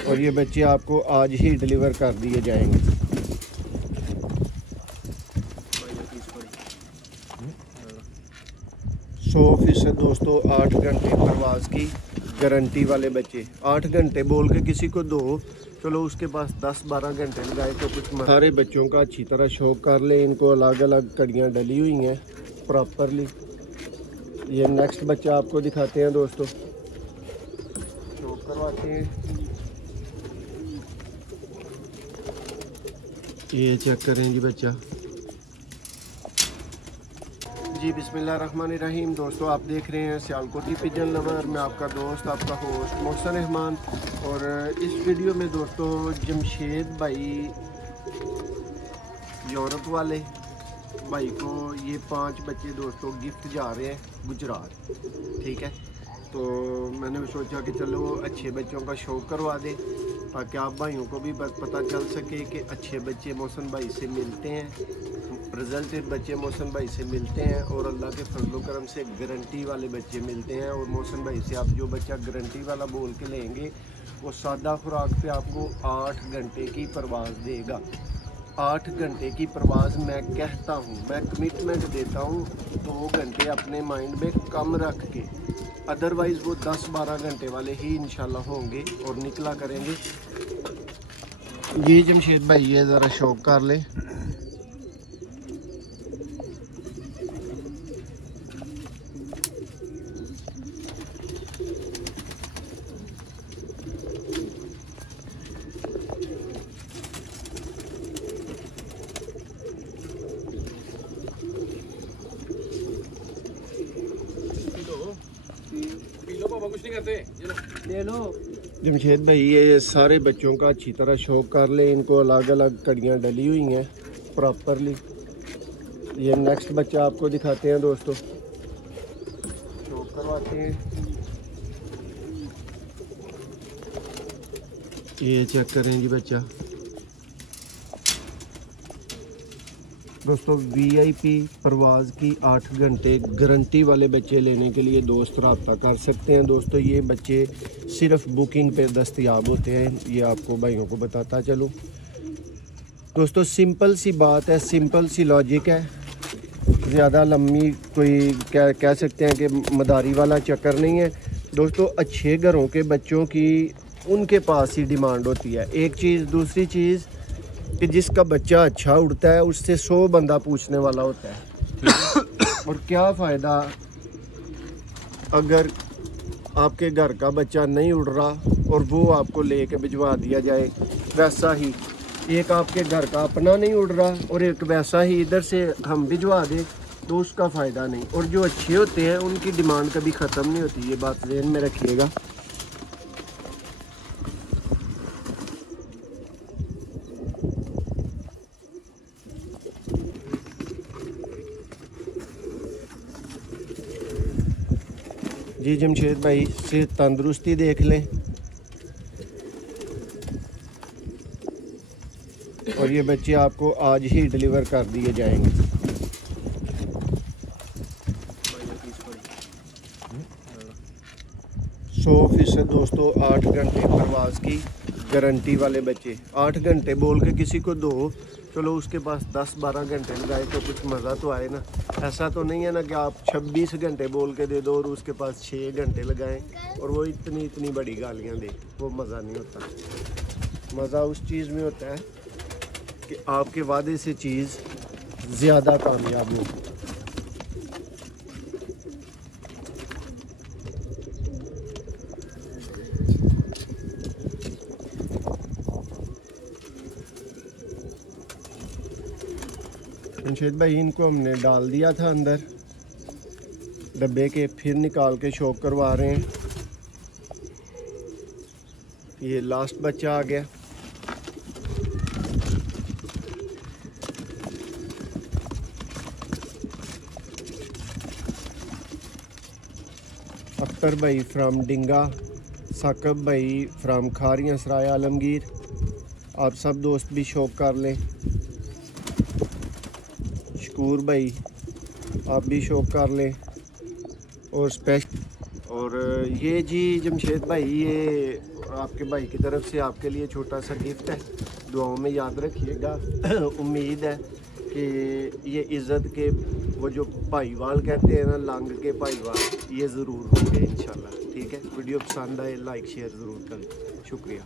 और ये बच्चे आपको आज ही डिलीवर कर दिए जाएंगे। 100% दोस्तों 8 घंटे परवाज़ की गारंटी वाले बच्चे। 8 घंटे बोल के किसी को दो, चलो उसके पास 10-12 घंटे लगाए तो कुछ सारे बच्चों का अच्छी तरह शौक कर ले। इनको अलग अलग कड़ियाँ डली हुई हैं प्रॉपरली। ये नेक्स्ट बच्चा आपको दिखाते हैं दोस्तों, शौक करवाते हैं। ये चेक करें जी बच्चा जी। बिस्मिल्लाहिर्रहमानिर्रहीम। दोस्तों आप देख रहे हैं सियालकोटी पिजन लवर। मैं आपका दोस्त, आपका होस्ट मोहसन रहमान। और इस वीडियो में दोस्तों जमशेद भाई यूरोप वाले भाई को ये 5 बच्चे दोस्तों गिफ्ट जा रहे हैं गुजरात, ठीक है। तो मैंने सोचा कि चलो अच्छे बच्चों का शौक करवा दें ताकि आप भाइयों को भी बस पता चल सके कि अच्छे बच्चे मोहसन भाई से मिलते हैं, रिजल्टेड बच्चे मोहसन भाई से मिलते हैं और अल्लाह के फजल करम से गारंटी वाले बच्चे मिलते हैं। और मोहसन भाई से आप जो बच्चा गारंटी वाला बोल के लेंगे वो सादा खुराक पे आपको 8 घंटे की परवाज़ देगा। 8 घंटे की परवाज़ मैं कहता हूँ, मैं कमिटमेंट देता हूँ 2 घंटे अपने माइंड में कम रख के, अदरवाइज़ वो 10-12 घंटे वाले ही इंशाल्लाह होंगे और निकला करेंगे। जी जमशेद भाई ये ज़रा शौक कर ले। कुछ नहीं करते, ले लो। जमशेद भाई ये सारे बच्चों का अच्छी तरह शौक कर ले। इनको अलग अलग कड़ियाँ डली हुई हैं प्रॉपरली। ये नेक्स्ट बच्चा आपको दिखाते हैं दोस्तों, शौक करवाते हैं। ये चेक करें जी बच्चा। दोस्तों VIP परवाज़ की 8 घंटे गारंटी वाले बच्चे लेने के लिए दोस्त रब्ता कर सकते हैं। दोस्तों ये बच्चे सिर्फ बुकिंग पे दस्तयाब होते हैं, ये आपको भाइयों को बताता चलूँ। दोस्तों सिंपल सी बात है, सिंपल सी लॉजिक है, ज़्यादा लम्बी कोई कह सकते हैं कि मदारी वाला चक्कर नहीं है। दोस्तों अच्छे घरों के बच्चों की उनके पास ही डिमांड होती है, एक चीज़। दूसरी चीज़ कि जिसका बच्चा अच्छा उड़ता है उससे 100 बंदा पूछने वाला होता है। और क्या फ़ायदा अगर आपके घर का बच्चा नहीं उड़ रहा और वो आपको लेके भिजवा दिया जाए। वैसा ही एक आपके घर का अपना नहीं उड़ रहा और एक वैसा ही इधर से हम भिजवा दें तो उसका फ़ायदा नहीं। और जो अच्छे होते हैं उनकी डिमांड कभी ख़त्म नहीं होती, ये बात ध्यान में रखिएगा। जी जमशेद भाई से तंदुरुस्ती देख लें। और ये बच्चे आपको आज ही डिलीवर कर दिए जाएंगे। 100% दोस्तों 8 घंटे परवाज़ की गारंटी वाले बच्चे। 8 घंटे बोल के किसी को दो, चलो उसके पास 10-12 घंटे लगाए तो कुछ मज़ा तो आए ना। ऐसा तो नहीं है ना कि आप 26 घंटे बोल के दे दो और उसके पास 6 घंटे लगाएं और वो इतनी बड़ी गालियाँ दे, वो मज़ा नहीं होता। मज़ा उस चीज़ में होता है कि आपके वादे से चीज़ ज़्यादा कामयाब हो। जमशेद भाई इनको हमने डाल दिया था अंदर डब्बे के, फिर निकाल के शौक करवा रहे हैं। ये लास्ट बच्चा आ गया। अख्तर भाई फ्राम डिंगा, साकब भाई फ्राम खारियां सराय आलमगीर। आप सब दोस्त भी शौक कर लें। शकूर भाई आप भी शौक कर लें। और और ये जी जमशेद भाई, ये आपके भाई की तरफ से आपके लिए छोटा सा गिफ्ट है, दुआओं में याद रखिएगा। उम्मीद है कि ये इज़्ज़त के वो जो भाईवाल कहते हैं ना, लांग के भाईवाल, ये ज़रूर होंगे इंशाल्लाह। ठीक है, वीडियो पसंद आए लाइक शेयर ज़रूर करें। शुक्रिया।